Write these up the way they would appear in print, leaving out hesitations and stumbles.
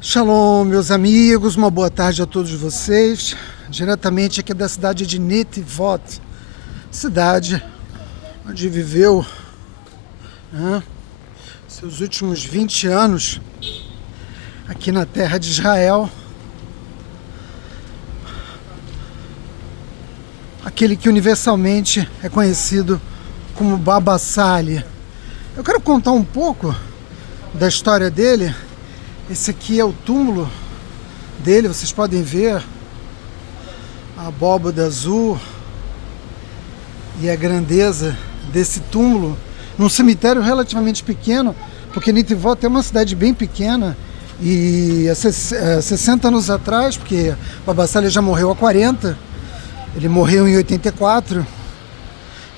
Shalom, meus amigos, uma boa tarde a todos vocês, diretamente aqui da cidade de Netivot, cidade onde viveu seus últimos 20 anos aqui na terra de Israel, aquele que universalmente é conhecido como Baba Sali. Eu quero contar um pouco da história dele. Esse aqui é o túmulo dele, vocês podem ver a abóbada azul e a grandeza desse túmulo num cemitério relativamente pequeno, porque Netivot é uma cidade bem pequena e há 60 anos atrás, porque Baba Sali já morreu há 40, ele morreu em 84,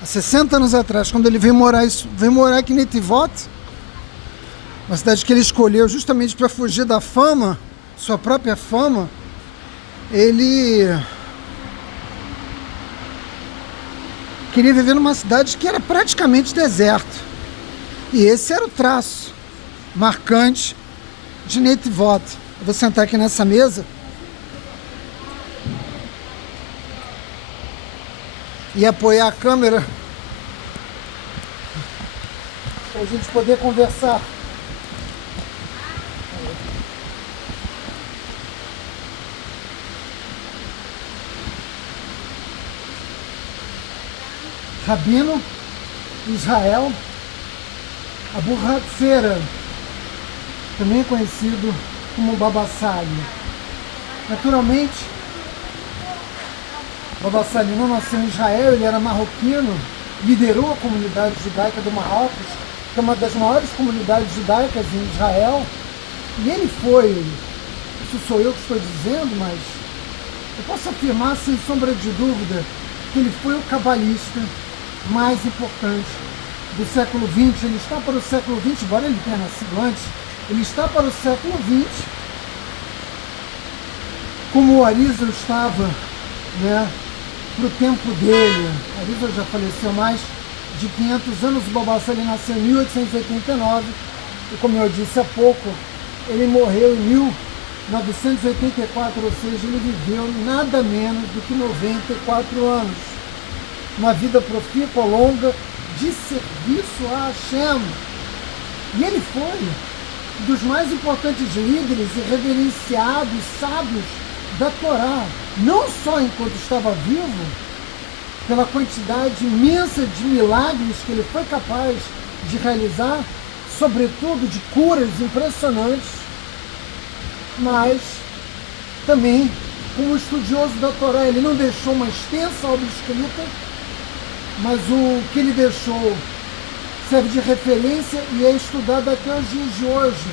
há 60 anos atrás, quando ele veio morar aqui em Netivot, uma cidade que ele escolheu justamente para fugir da fama, sua própria fama, ele queria viver numa cidade que era praticamente deserto. E esse era o traço marcante de Netivot. Eu vou sentar aqui nessa mesa e apoiar a câmera para a gente poder conversar. Rabino Israel Abu Hatzera, também conhecido como Baba Sali. Naturalmente, Baba Sali não nasceu em Israel, ele era marroquino, liderou a comunidade judaica do Marrocos, que é uma das maiores comunidades judaicas em Israel, e ele foi, isso sou eu que estou dizendo, mas eu posso afirmar sem sombra de dúvida que ele foi o cabalista mais importante do século XX. Ele está para o século XX, embora ele tenha nascido antes, ele está para o século XX, como o Arizal estava, para o tempo dele. O Arizal já faleceu há mais de 500 anos, o Baba Sali nasceu em 1889, e como eu disse há pouco, ele morreu em 1984, ou seja, ele viveu nada menos do que 94 anos. Uma vida profícua, longa, de serviço a Hashem. E ele foi um dos mais importantes líderes e reverenciados sábios da Torá, não só enquanto estava vivo, pela quantidade imensa de milagres que ele foi capaz de realizar, sobretudo de curas impressionantes, mas também como estudioso da Torá. Ele não deixou uma extensa obra escrita, mas o que ele deixou serve de referência e é estudado até os dias de hoje,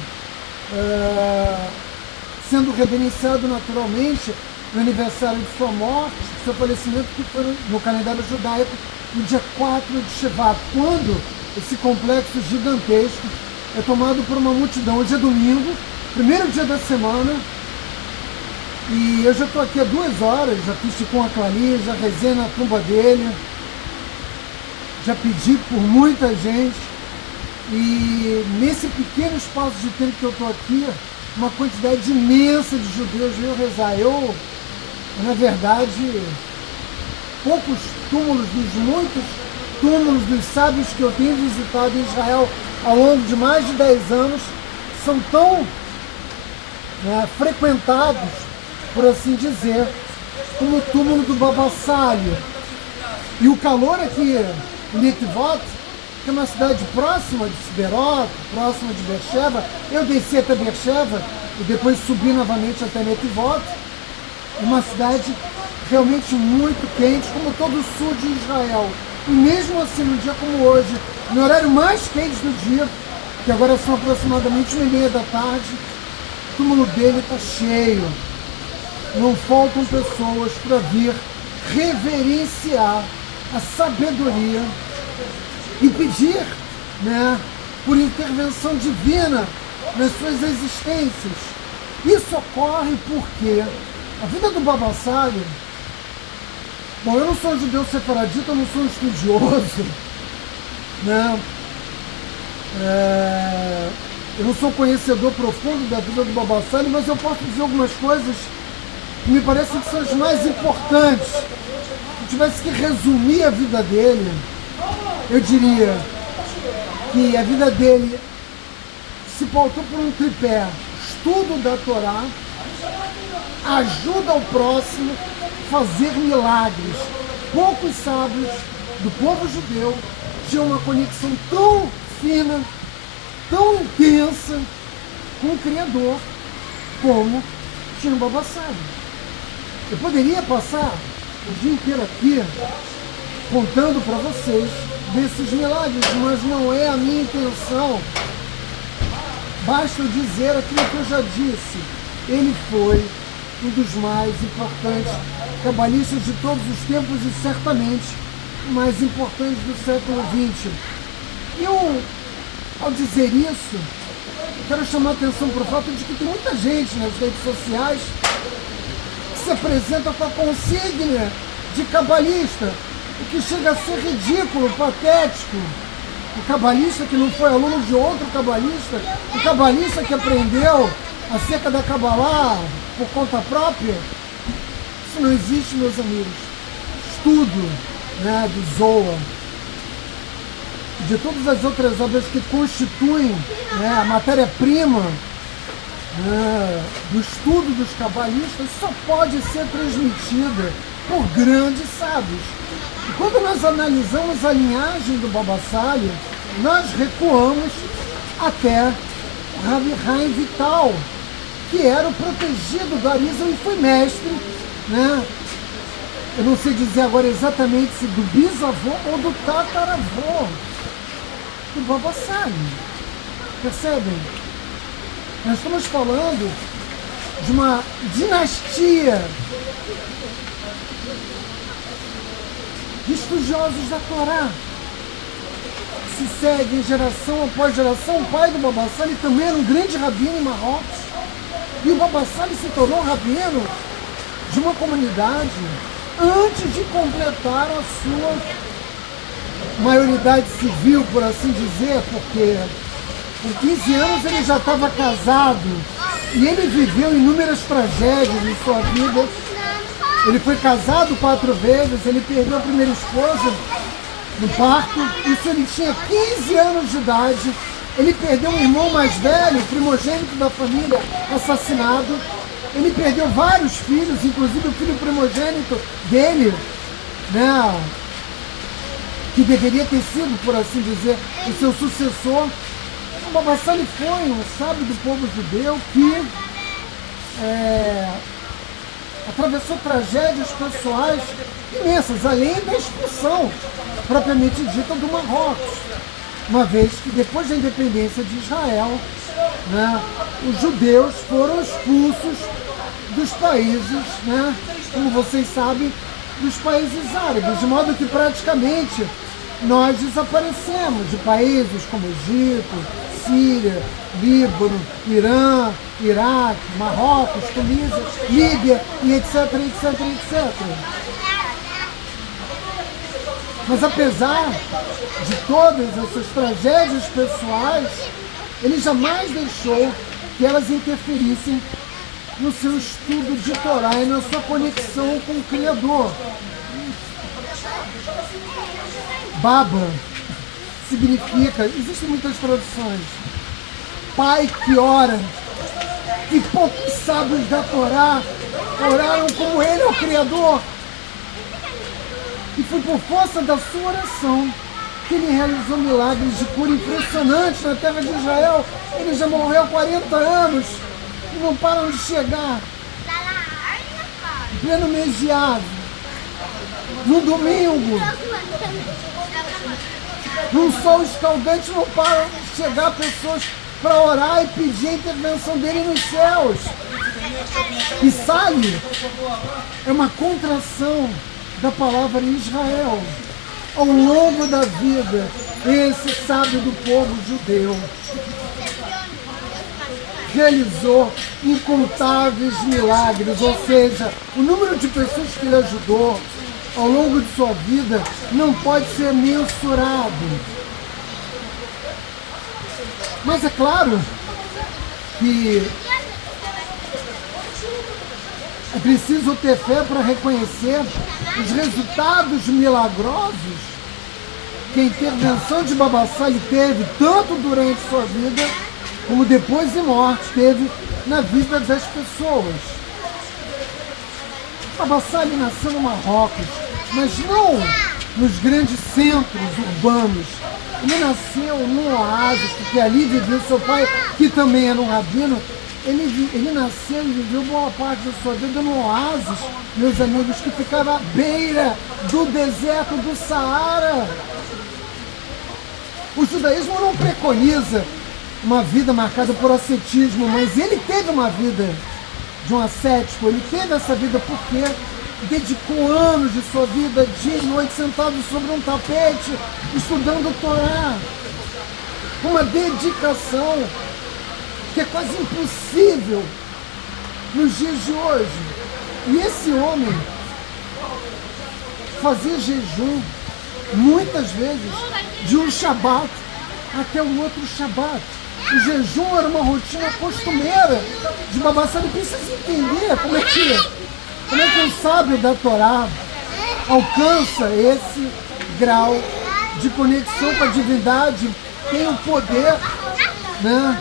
sendo reverenciado naturalmente no aniversário de sua morte, de seu falecimento, que foi no calendário judaico, no dia 4 de Shevat, quando esse complexo gigantesco é tomado por uma multidão. Hoje é domingo, primeiro dia da semana, e eu já estou aqui há 2 horas, já fiz com a Clarinha, já rezei na tumba dele, já pedi por muita gente, e nesse pequeno espaço de tempo que eu estou aqui, uma quantidade imensa de judeus veio rezar. Eu, na verdade, poucos túmulos dos muitos túmulos dos sábios que eu tenho visitado em Israel ao longo de mais de 10 anos são tão frequentados, por assim dizer, como o túmulo do Baba Sali. E o calor aqui em Netivot, que é uma cidade próxima de Sderot, próxima de Beersheba. Eu desci até Beersheba e depois subi novamente até Netivot. Uma cidade realmente muito quente, como todo o sul de Israel. E mesmo assim, num dia como hoje, no horário mais quente do dia, que agora são aproximadamente 1h30 da tarde, o túmulo dele está cheio. Não faltam pessoas para vir reverenciar a sabedoria e pedir, por intervenção divina nas suas existências. Isso ocorre porque a vida do Baba Sali, bom, eu não sou um judeu separadita, eu não sou um estudioso, né? Eu não sou conhecedor profundo da vida do Baba Sali, mas eu posso dizer algumas coisas que me parecem que são as mais importantes. Se eu tivesse que resumir a vida dele, eu diria que a vida dele se pautou por um tripé: estudo da Torá, ajuda ao próximo, fazer milagres. Poucos sábios do povo judeu tinham uma conexão tão fina, tão intensa com o Criador como tinha o Baba Sali. Eu poderia passar o dia inteiro aqui contando para vocês desses milagres, mas não é a minha intenção. Basta eu dizer aquilo que eu já disse. Ele foi um dos mais importantes cabalistas de todos os tempos e certamente o mais importante do século XX. E eu, ao dizer isso, quero chamar a atenção para o fato de que tem muita gente nas redes sociais que se apresenta com a consigna de cabalista, o que chega a ser ridículo, patético. O cabalista que não foi aluno de outro cabalista, o cabalista que aprendeu acerca da Kabbalah por conta própria, isso não existe, meus amigos. Estudo, né, do Zohar, de todas as outras obras que constituem, né, a matéria-prima, né, do estudo dos cabalistas, só pode ser transmitida por grandes sábios. E quando nós analisamos a linhagem do Baba Sali, nós recuamos até o Rabi Haim Vital, que era o protegido do Arizal e foi mestre, né? Eu não sei dizer agora exatamente se do bisavô ou do tataravô do Baba Sali. Percebem? Nós estamos falando de uma dinastia de estudiosos da Torá, que se seguem geração após geração. O pai do Baba Sali também era um grande rabino em Marrocos, e o Baba Sali se tornou rabino de uma comunidade antes de completar a sua maioridade civil, por assim dizer, porque com 15 anos ele já estava casado e ele viveu inúmeras tragédias em sua vida. Ele foi casado 4 vezes, ele perdeu a primeira esposa no parto, isso ele tinha 15 anos de idade. Ele perdeu um irmão mais velho, primogênito da família, assassinado. Ele perdeu vários filhos, inclusive o filho primogênito dele, né, que deveria ter sido, por assim dizer, o seu sucessor. O Baba Sali foi um sábio do povo judeu que atravessou tragédias pessoais imensas, além da expulsão propriamente dita do Marrocos. Uma vez que depois da independência de Israel, né, os judeus foram expulsos dos países, né, como vocês sabem, dos países árabes, de modo que praticamente nós desaparecemos de países como Egito, Síria, Líbano, Irã, Iraque, Marrocos, Tunísia, Líbia e etc, etc, etc. Mas apesar de todas essas tragédias pessoais, ele jamais deixou que elas interferissem no seu estudo de Torá e na sua conexão com o Criador. Baba significa, existem muitas traduções, pai que ora, e poucos sábios da Torá oraram como ele, o Criador. E foi por força da sua oração que ele realizou milagres de cura impressionantes na terra de Israel. Ele já morreu há 40 anos e não param de chegar. Em pleno mês de Av, no domingo, num sol escaldante, não param de chegar pessoas para orar e pedir a intervenção dele nos céus. E Sali é uma contração da palavra Israel. Ao longo da vida, esse sábio do povo judeu realizou incontáveis milagres, ou seja, o número de pessoas que ele ajudou ao longo de sua vida não pode ser mensurado. Mas é claro que é preciso ter fé para reconhecer os resultados milagrosos que a intervenção de Baba Sali teve, tanto durante sua vida, como depois de morte, teve na vida das pessoas. Baba Sali nasceu no Marrocos, mas não nos grandes centros urbanos. Ele nasceu num oásis, porque ali vivia seu pai, que também era um rabino. Ele nasceu e viveu boa parte da sua vida num oásis, meus amigos, que ficava à beira do deserto do Saara. O judaísmo não preconiza uma vida marcada por ascetismo, mas ele teve uma vida de um ascético, ele teve essa vida porque dedicou anos de sua vida, dia e noite, sentado sobre um tapete, estudando a Torá. Uma dedicação que é quase impossível nos dias de hoje. E esse homem fazia jejum, muitas vezes, de um Shabat até o outro Shabat. O jejum era uma rotina costumeira de Baba Sali. Precisa entender como é que um sábio da Torá alcança esse grau de conexão com a divindade, tem o poder, né,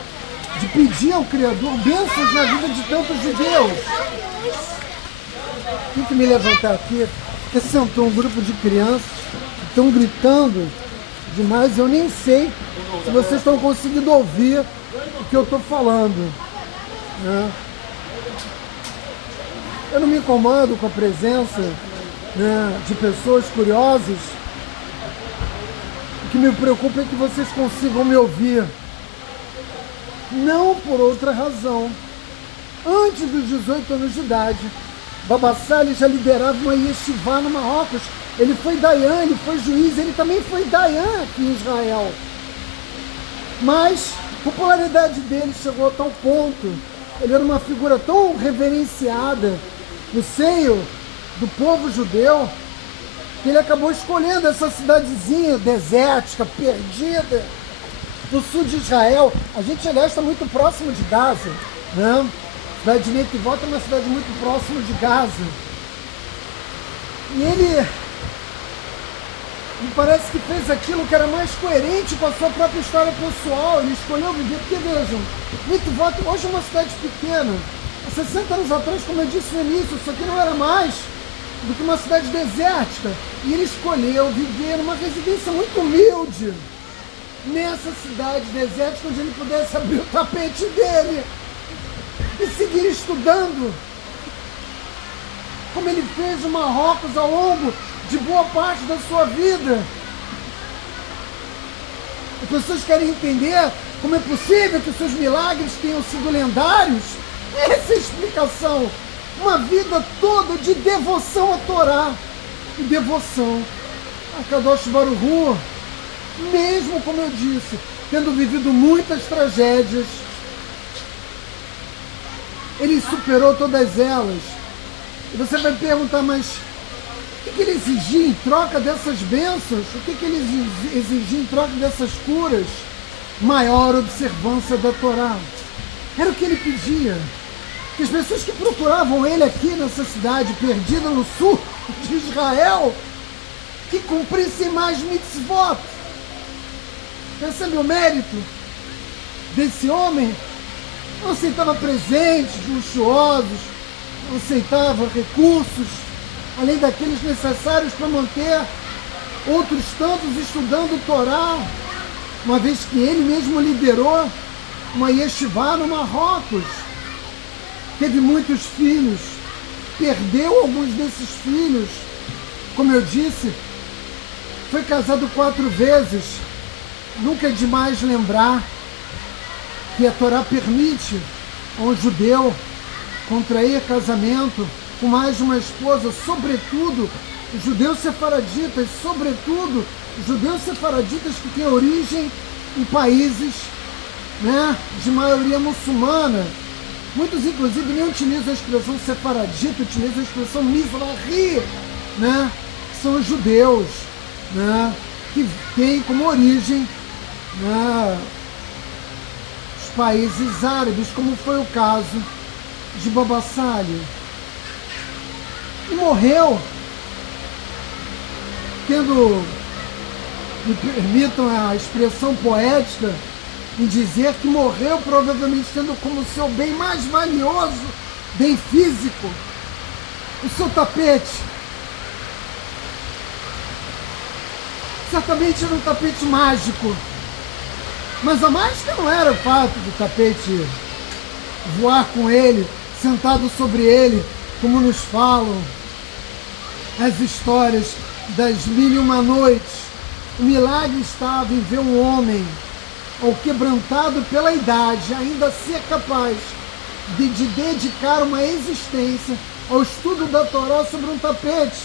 de pedir ao Criador bênçãos na vida de tantos judeus. Tem que me levantar aqui, porque sentou um grupo de crianças que estão gritando demais. Eu nem sei se vocês estão conseguindo ouvir o que eu estou falando, né? Eu não me incomodo com a presença, né, de pessoas curiosas. O que me preocupa é que vocês consigam me ouvir. Não por outra razão. Antes dos 18 anos de idade, Baba Sali já liderava uma yeshivá no Marrocos. Ele foi dayan, ele foi juiz, ele também foi dayan aqui em Israel. Mas a popularidade dele chegou a tal ponto, ele era uma figura tão reverenciada no seio do povo judeu, que ele acabou escolhendo essa cidadezinha desértica, perdida, no sul de Israel. A gente, aliás, está muito próximo de Gaza, né? A cidade de Netivot é uma cidade muito próxima de Gaza. E ele me parece que fez aquilo que era mais coerente com a sua própria história pessoal. Ele escolheu viver, porque vejam, Netivot hoje é uma cidade pequena. Há 60 anos atrás, como eu disse no início, isso aqui não era mais do que uma cidade desértica. E ele escolheu viver numa residência muito humilde, nessa cidade desértica, onde ele pudesse abrir o tapete dele e seguir estudando, como ele fez no Marrocos ao longo de boa parte da sua vida. As pessoas querem entender como é possível que os seus milagres tenham sido lendários. Essa é a explicação. Uma vida toda de devoção à Torá e devoção a Kadosh Baruch Hu. Mesmo, como eu disse, tendo vivido muitas tragédias, ele superou todas elas. E você vai perguntar, mas o que ele exigia em troca dessas bênçãos? O que ele exigia em troca dessas curas? Maior observância da Torá. Era o que ele pedia. Que as pessoas que procuravam ele aqui nessa cidade perdida no sul de Israel, que cumprissem mais mitzvot. Percebe o mérito desse homem? Não aceitava presentes luxuosos, não aceitava recursos, além daqueles necessários para manter outros tantos estudando Torá, uma vez que ele mesmo liderou uma yeshivá no Marrocos. Teve muitos filhos, perdeu alguns desses filhos. Como eu disse, foi casado 4 vezes. Nunca é demais lembrar que a Torá permite a um judeu contrair casamento com mais de uma esposa, sobretudo os judeus sefaraditas, sobretudo os judeus sefaraditas que têm origem em países, né, de maioria muçulmana. Muitos, inclusive, nem utilizam a expressão sefaradita, utilizam a expressão mizrahi, né, que são os judeus, né, que têm como origem, né, países árabes, como foi o caso de Baba Sali. E morreu tendo, me permitam a expressão poética, em dizer que morreu provavelmente tendo como seu bem mais valioso, bem físico, o seu tapete. Certamente era um tapete mágico, mas a mágica não era o fato do tapete voar com ele, sentado sobre ele, como nos falam as histórias das 1001 noites. O milagre estava em ver um homem, ao quebrantado pela idade, ainda ser capaz de dedicar uma existência ao estudo da Torá sobre um tapete.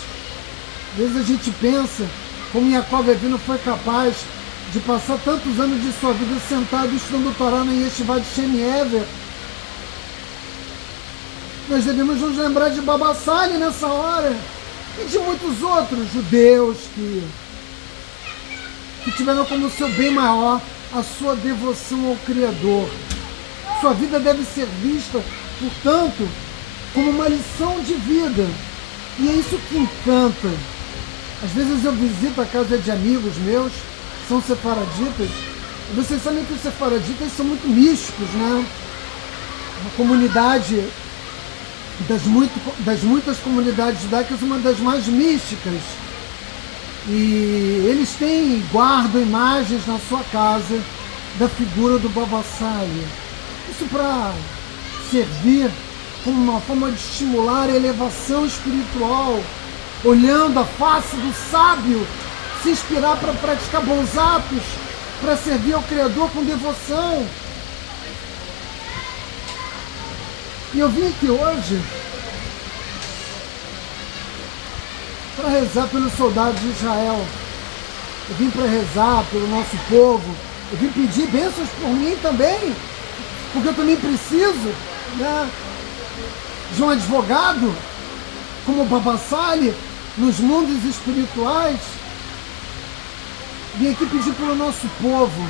Às vezes a gente pensa como Yaakov Avinu foi capaz de passar tantos anos de sua vida sentado estudando Torá na Yeshiva de Shem Ever. Nós devemos nos lembrar de Baba Sali nessa hora e de muitos outros judeus que tiveram como seu bem maior a sua devoção ao Criador. Sua vida deve ser vista, portanto, como uma lição de vida. E é isso que encanta. Às vezes eu visito a casa de amigos meus, são sefaraditas, e vocês sabem que os sefaraditas são muito místicos, né? Uma comunidade, das muitas comunidades judaicas, uma das mais místicas. E eles guardam imagens na sua casa da figura do Baba Sali. Isso para servir como uma forma de estimular a elevação espiritual, olhando a face do sábio, se inspirar para praticar bons atos, para servir ao Criador com devoção. E eu vim aqui hoje para rezar pelos soldados de Israel. Eu vim para rezar pelo nosso povo. Eu vim pedir bênçãos por mim também, porque eu também preciso, né, de um advogado como o Baba Sali nos mundos espirituais. Vim aqui pedir pelo nosso povo.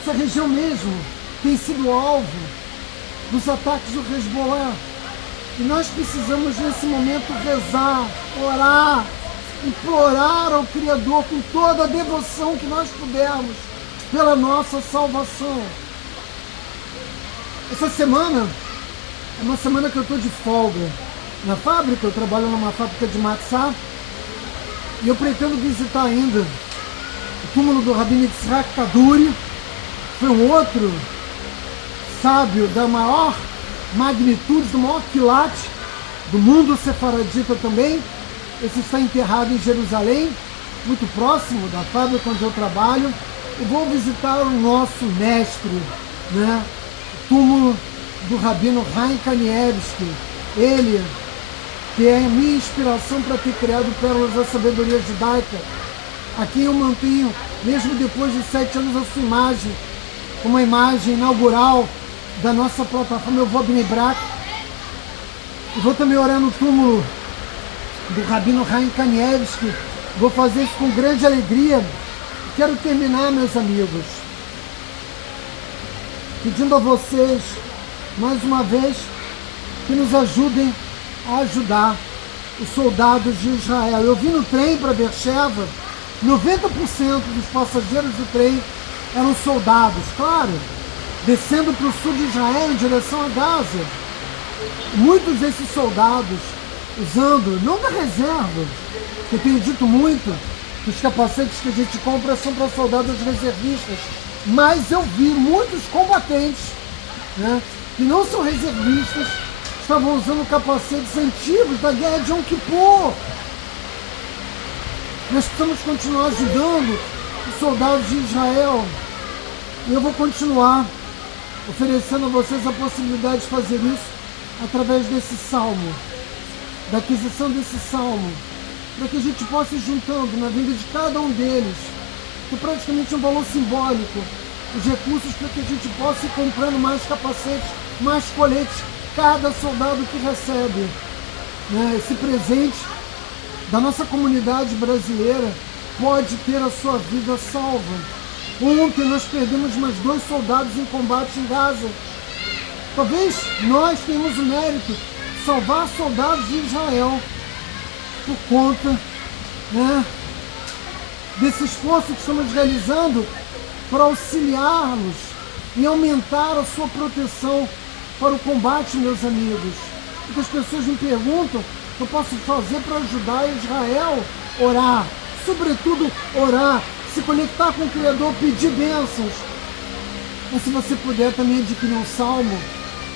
Essa região mesmo tem sido alvo dos ataques do Hezbollah. E nós precisamos, nesse momento, rezar, orar, implorar ao Criador com toda a devoção que nós pudermos pela nossa salvação. Essa semana é uma semana que eu estou de folga na fábrica. Eu trabalho numa fábrica de matzá e eu pretendo visitar ainda o túmulo do Rabino Yitzhak Kaduri, que foi um outro sábio da maior magnitude, do maior quilate do mundo sefaradita também. Esse está enterrado em Jerusalém, muito próximo da fábrica onde eu trabalho. E vou visitar o nosso mestre, né? O túmulo do Rabino Chaim Kanievski. Ele, que é a minha inspiração para ter criado Pérolas da Sabedoria Judaica. Aqui eu mantenho, mesmo depois de 7 anos, a sua imagem, uma imagem inaugural da nossa plataforma. Eu vou abrir Brak e vou também orar no túmulo do Rabino Chaim Kanievski. Vou fazer isso com grande alegria. Quero terminar, meus amigos, pedindo a vocês, mais uma vez, que nos ajudem a ajudar os soldados de Israel. Eu vim no trem para Beersheba, 90% dos passageiros do trem eram soldados, claro, descendo para o sul de Israel em direção a Gaza. Muitos desses soldados usando, não da reserva, que eu tenho dito muito, que os capacetes que a gente compra são para soldados reservistas, mas eu vi muitos combatentes, né, que não são reservistas, estavam usando capacetes antigos da guerra de Yom Kippur. Nós precisamos continuar ajudando os soldados de Israel. E eu vou continuar oferecendo a vocês a possibilidade de fazer isso através desse salmo, da aquisição desse salmo, para que a gente possa ir juntando na vinda de cada um deles, que é praticamente um valor simbólico, os recursos para que a gente possa ir comprando mais capacetes, mais coletes, cada soldado que recebe, né, esse presente da nossa comunidade brasileira pode ter a sua vida salva. Ontem nós perdemos mais 2 soldados em combate em Gaza. Talvez nós tenhamos o mérito de salvar soldados de Israel por conta, né, desse esforço que estamos realizando para auxiliá-los e aumentar a sua proteção para o combate, meus amigos. Muitas pessoas me perguntam o que eu posso fazer para ajudar Israel. Orar, sobretudo orar, se conectar com o Criador, pedir bênçãos. Mas se você puder também adquirir um salmo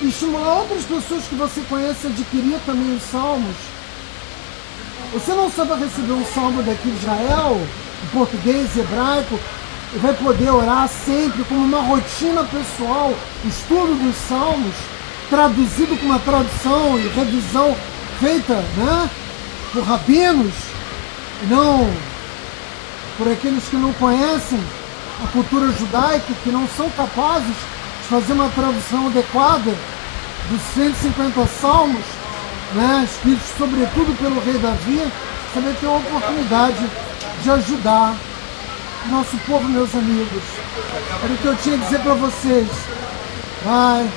e estimular outras pessoas que você conhece a adquirir também os salmos. Você não só vai receber um salmo daqui de Israel, em português, hebraico, e vai poder orar sempre como uma rotina pessoal, estudo dos salmos, traduzido com uma tradução e revisão feita, né, por rabinos, e não por aqueles que não conhecem a cultura judaica, que não são capazes de fazer uma tradução adequada dos 150 salmos, né, escritos sobretudo pelo rei Davi. Você vai ter a oportunidade de ajudar nosso povo, meus amigos. Era o que eu tinha a dizer para vocês. Vai.